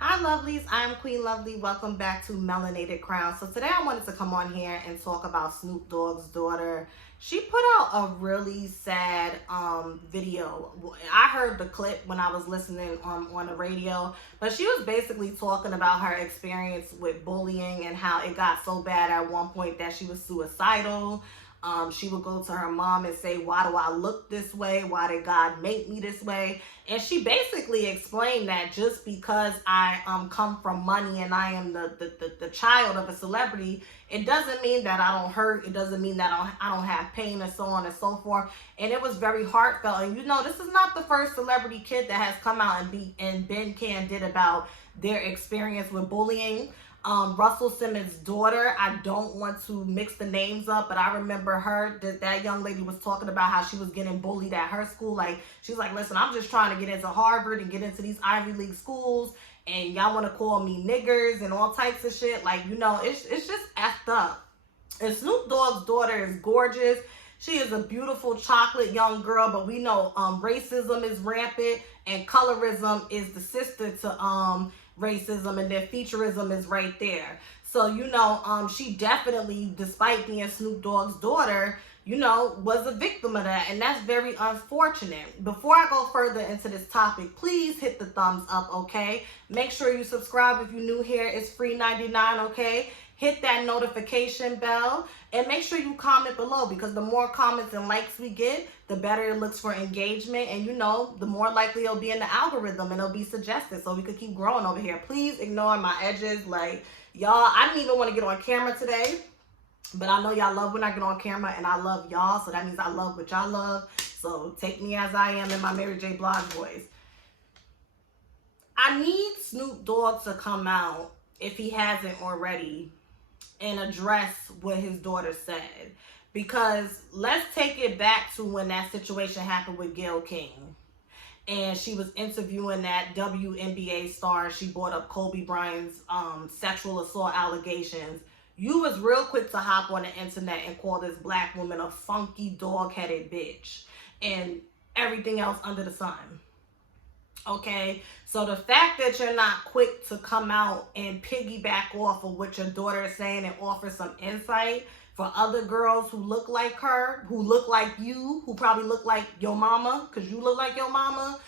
Hi lovelies, I'm Queen Lovelee. Welcome back to Melanated Crown. So today I wanted to come on here and talk about Snoop Dogg's daughter. She put out a really sad video. I heard the clip when I was listening on the radio, but she was basically talking about her experience with bullying and how it got so bad at one point that she was suicidal. She would go to her mom and say, why do I look this way? Why did God make me this way? And she basically explained that just because I come from money and I am the child of a celebrity, it doesn't mean that I don't hurt. It doesn't mean that I don't have pain and so on and so forth. And it was very heartfelt. And this is not the first celebrity kid that has come out and been candid about their experience with bullying. Russell Simmons' daughter, I don't want to mix the names up, but I remember her, that young lady was talking about how she was getting bullied at her school. Like, she's like, listen, I'm just trying to get into Harvard and get into these Ivy League schools, and y'all want to call me niggers and all types of shit. Like, it's just effed up. And Snoop Dogg's daughter is gorgeous. She is a beautiful chocolate young girl, but we know racism is rampant and colorism is the sister to racism, and then featureism is right there. So, she definitely, despite being Snoop Dogg's daughter, was a victim of that, and that's very unfortunate. Before I go further into this topic, please hit the thumbs up, okay? Make sure you subscribe if you're new here. It's free 99, okay? Hit that notification bell and make sure you comment below, because the more comments and likes we get, the better it looks for engagement, and the more likely it'll be in the algorithm and it'll be suggested so we could keep growing over here. Please ignore my edges. Like, y'all, I didn't even want to get on camera today, but I know y'all love when I get on camera, and I love y'all, so that means I love what y'all love. So take me as I am in my Mary J. Blige voice. I need Snoop Dogg to come out, if he hasn't already, and address what his daughter said. Because let's take it back to when that situation happened with Gayle King. And she was interviewing that WNBA star. She brought up Kobe Bryant's sexual assault allegations. You was real quick to hop on the internet and call this black woman a funky dog-headed bitch and everything else under the sun. Okay, so the fact that you're not quick to come out and piggyback off of what your daughter is saying and offer some insight for other girls who look like her, who look like you, who probably look like your mama, because you look like your mama,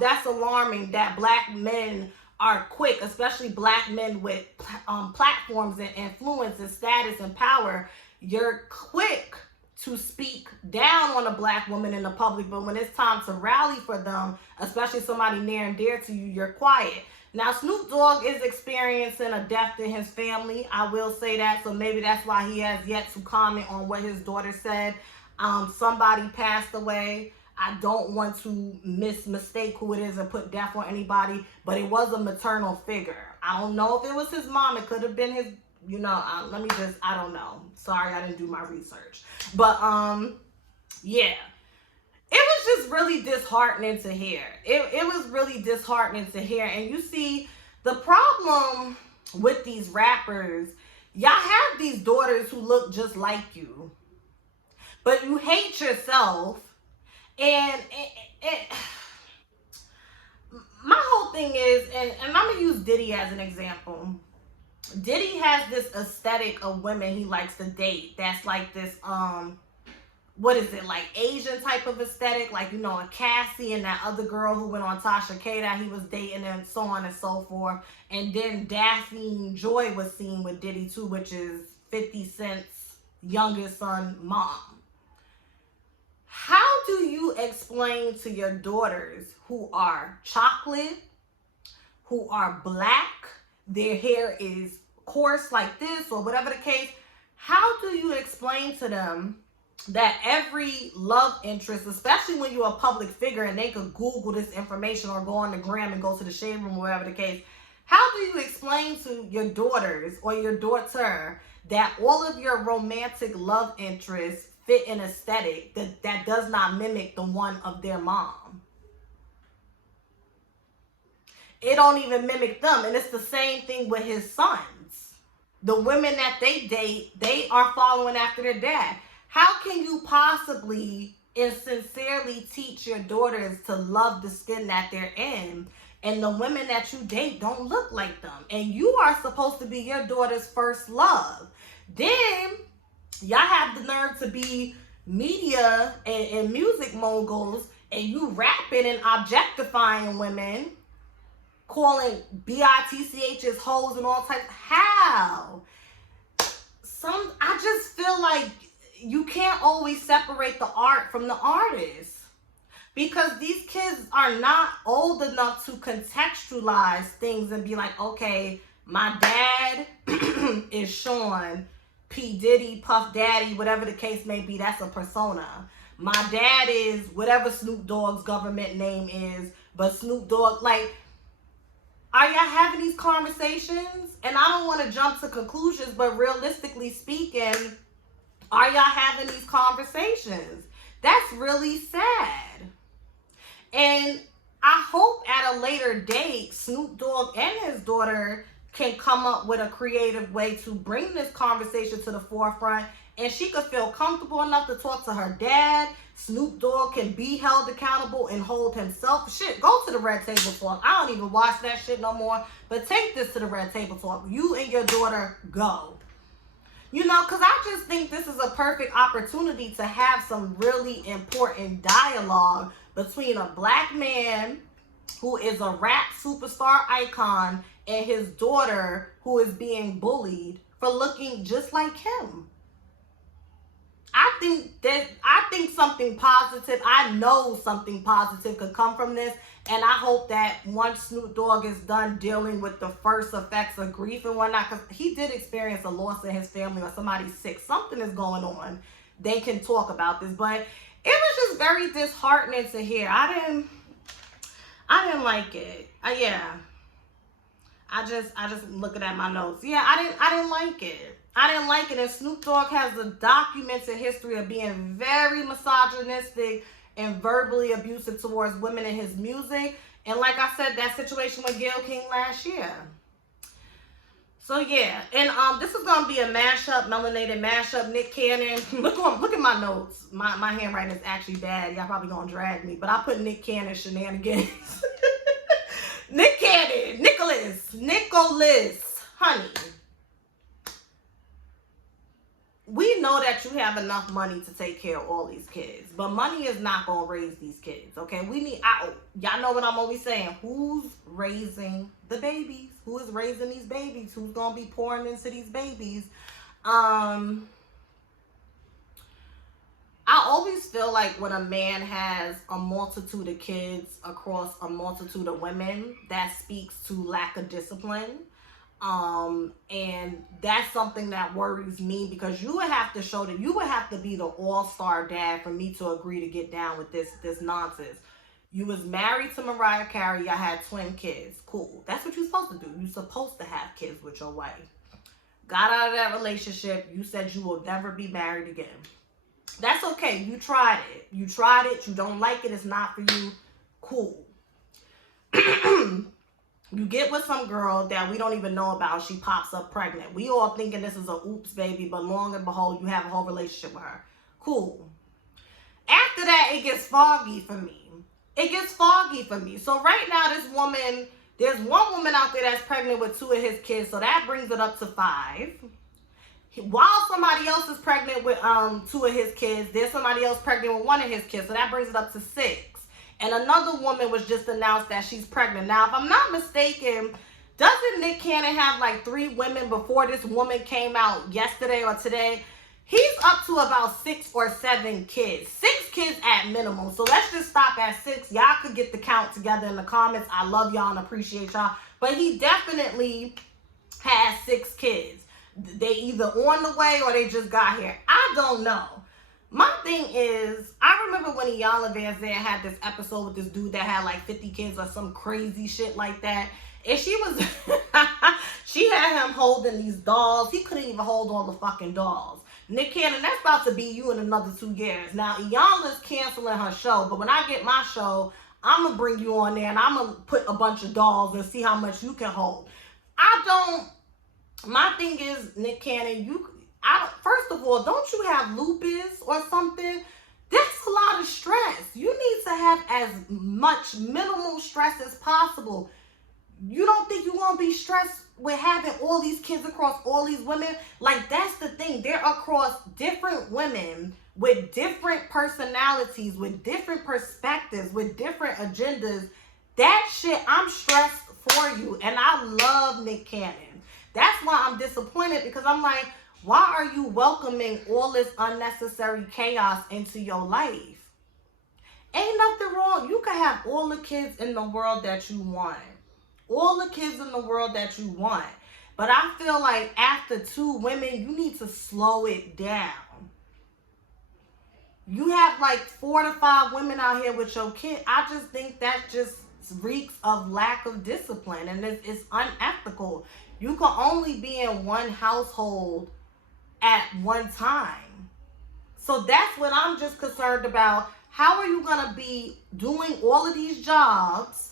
that's alarming that black men are quick, especially black men with platforms and influence and status and power. You're quick to speak down on a black woman in the public, but when it's time to rally for them, especially somebody near and dear to you, you're quiet. Now, Snoop Dogg is experiencing a death in his family. I will say that, so maybe that's why he has yet to comment on what his daughter said. Somebody passed away. I don't want to mistake who it is and put death on anybody, but it was a maternal figure. I don't know if it was his mom. It could have been his, I don't know. Sorry, I didn't do my research. But, yeah. It was just really disheartening to hear. It was really disheartening to hear. And you see, the problem with these rappers, y'all have these daughters who look just like you, but you hate yourself. And my whole thing is, and I'm going to use Diddy as an example. Diddy has this aesthetic of women he likes to date that's like this, what is it, like Asian type of aesthetic, like, a Cassie and that other girl who went on Tasha K that he was dating and so on and so forth. And then Daphne Joy was seen with Diddy too, which is 50 Cent's youngest son, mom. How do you explain to your daughters who are chocolate, who are black, their hair is coarse like this or whatever the case, how do you explain to them that every love interest, especially when you're a public figure and they could Google this information or go on the gram and go to the shade room or whatever the case, how do you explain to your daughters or your daughter that all of your romantic love interests fit an aesthetic that does not mimic the one of their mom? It don't even mimic them. And it's the same thing with his sons. The women that they date, they are following after their dad. How can you possibly and sincerely teach your daughters to love the skin that they're in and the women that you date don't look like them. And you are supposed to be your daughter's first love. Then y'all have the nerve to be media and music moguls, and you rapping and objectifying women, calling bitchs hoes and all types. How? I just feel like you can't always separate the art from the artist, because these kids are not old enough to contextualize things and be like, okay, my dad is Sean, P. Diddy, Puff Daddy, whatever the case may be. That's a persona. My dad is whatever Snoop Dogg's government name is, but Snoop Dogg, like, are y'all having these conversations? And I don't want to jump to conclusions, but realistically speaking, are y'all having these conversations? That's really sad. And I hope at a later date, Snoop Dogg and his daughter can come up with a creative way to bring this conversation to the forefront, and she could feel comfortable enough to talk to her dad. Snoop Dogg can be held accountable and hold himself. Shit, go to the Red Table Talk. I don't even watch that shit no more, but take this to the Red Table Talk. You and your daughter go. You know, because I just think this is a perfect opportunity to have some really important dialogue between a black man who is a rap superstar icon and his daughter who is being bullied for looking just like him. I think something positive, I know something positive could come from this. And I hope that once Snoop Dogg is done dealing with the first effects of grief and whatnot, because he did experience a loss in his family or somebody's sick, something is going on, they can talk about this. But it was just very disheartening to hear. I didn't like it. I just looking at my notes. Yeah, I didn't like it. I didn't like it. And Snoop Dogg has a documented history of being very misogynistic and verbally abusive towards women in his music. And like I said, that situation with Gayle King last year. So yeah, and this is gonna be a mashup, melanated mashup. Nick Cannon. Look at my notes. My handwriting is actually bad. Y'all probably gonna drag me, but I put Nick Cannon shenanigans. Nick Cannon, Nicholas, honey. We know that you have enough money to take care of all these kids, but money is not going to raise these kids, okay? Y'all know what I'm always saying. Who's raising the babies? Who is raising these babies? Who's going to be pouring into these babies? I always feel like when a man has a multitude of kids across a multitude of women, that speaks to lack of discipline. And that's something that worries me, because you would have to show that you would have to be the all-star dad for me to agree to get down with this nonsense. You was married to Mariah Carey. Y'all had twin kids. Cool. That's what you're supposed to do. You're supposed to have kids with your wife. Got out of that relationship. You said you will never be married again. That's okay. You tried it. You tried it. You don't like it. It's not for you. Cool. You get with some girl that we don't even know about. She pops up pregnant. We all thinking this is a oops baby, but long and behold, you have a whole relationship with her. Cool. After that, it gets foggy for me. So right now, there's one woman out there that's pregnant with 2 of his kids. So that brings it up to 5. While somebody else is pregnant with 2 of his kids, there's somebody else pregnant with 1 of his kids. So that brings it up to 6. And another woman was just announced that she's pregnant. Now, if I'm not mistaken, doesn't Nick Cannon have like 3 women before this woman came out yesterday or today? He's up to about 6 or 7 kids. 6 kids at minimum. So let's just stop at 6. Y'all could get the count together in the comments. I love y'all and appreciate y'all. But he definitely has 6 kids. They either on the way or they just got here. I don't know. My thing is, I remember when Iyanla Vanzant had this episode with this dude that had like 50 kids or some crazy shit like that. And she had him holding these dolls. He couldn't even hold all the fucking dolls. Nick Cannon, that's about to be you in another 2 years. Now, Iyanla's canceling her show, but when I get my show, I'm going to bring you on there and I'm going to put a bunch of dolls and see how much you can hold. My thing is, Nick Cannon, first of all, don't you have lupus or something? That's a lot of stress. You need to have as much minimal stress as possible. You don't think you're going to be stressed with having all these kids across all these women? Like, that's the thing. They're across different women with different personalities, with different perspectives, with different agendas. That shit, I'm stressed for you. And I love Nick Cannon. That's why I'm disappointed, because I'm like, why are you welcoming all this unnecessary chaos into your life? Ain't nothing wrong. You can have all the kids in the world that you want. All the kids in the world that you want. But I feel like after 2 women, you need to slow it down. You have like 4 to 5 women out here with your kid. I just think that just reeks of lack of discipline, and it's unethical. You can only be in one household at one time. So that's what I'm just concerned about. How are you going to be doing all of these jobs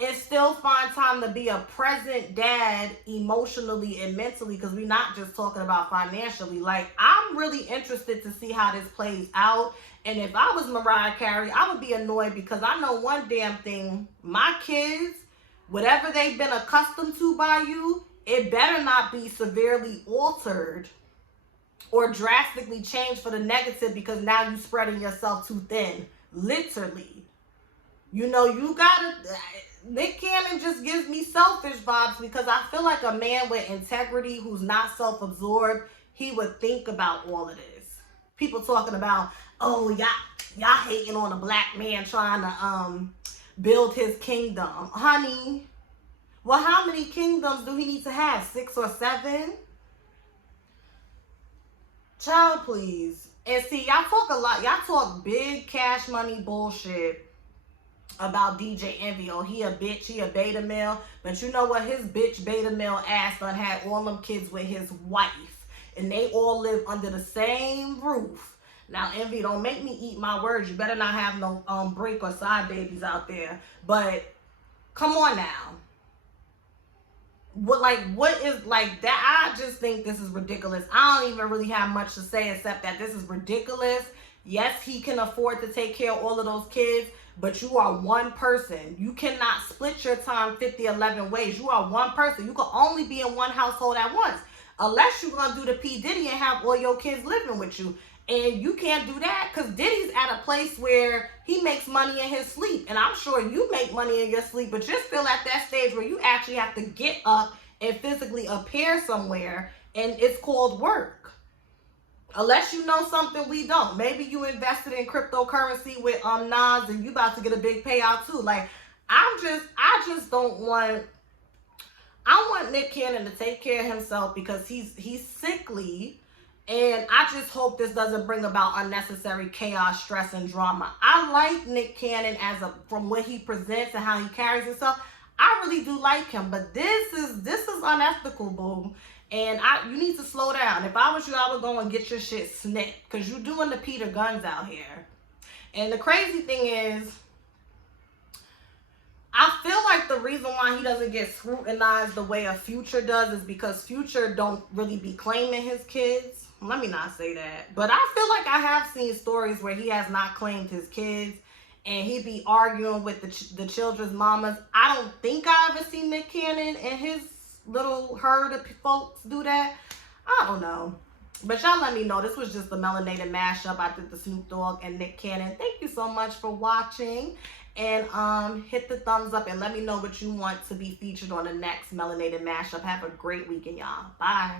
and still find time to be a present dad emotionally and mentally? Because we're not just talking about financially. Like, I'm really interested to see how this plays out. And if I was Mariah Carey, I would be annoyed, because I know one damn thing. My kids, whatever they've been accustomed to by you, it better not be severely altered or drastically changed for the negative, because now you're spreading yourself too thin. Literally. You know, you gotta... Nick Cannon just gives me selfish vibes, because I feel like a man with integrity who's not self-absorbed, he would think about all of this. People talking about, oh, y'all hating on a black man trying to build his kingdom. Honey, well, how many kingdoms do he need to have? 6 or 7? Child, please. And see, y'all talk a lot. Y'all talk big cash money bullshit about DJ Envy. Oh, he a bitch, he a beta male. But you know what? His bitch beta male ass done had all them kids with his wife. And they all live under the same roof. Now, Envy, don't make me eat my words. You better not have no break or side babies out there. But come on now. What is like that? I just think this is ridiculous. I don't even really have much to say except that this is ridiculous. Yes, he can afford to take care of all of those kids, but you are one person. You cannot split your time 11 ways. You are one person. You can only be in one household at once, unless you're going to do the P. Diddy and have all your kids living with you. And you can't do that, because Diddy's at a place where he makes money in his sleep. And I'm sure you make money in your sleep, but you're still at that stage where you actually have to get up and physically appear somewhere, and it's called work. Unless you know something we don't. Maybe you invested in cryptocurrency with Nas, and you about to get a big payout too. Like, I just don't want... I want Nick Cannon to take care of himself, because he's sickly. And I just hope this doesn't bring about unnecessary chaos, stress, and drama. I like Nick Cannon from what he presents and how he carries himself. I really do like him, but this is unethical, boo. And you need to slow down. If I was you, I would go and get your shit snipped, because you're doing the Peter Guns out here. And the crazy thing is, I feel like the reason why he doesn't get scrutinized the way a Future does is because Future don't really be claiming his kids. Let me not say that. But I feel like I have seen stories where he has not claimed his kids, and he be arguing with the children's mamas. I don't think I ever seen Nick Cannon and his little herd of folks do that. I don't know. But y'all let me know. This was just the Melanated mashup. I did the Snoop Dogg and Nick Cannon. Thank you so much for watching. And hit the thumbs up and let me know what you want to be featured on the next Melanated mashup. Have a great weekend, y'all. Bye.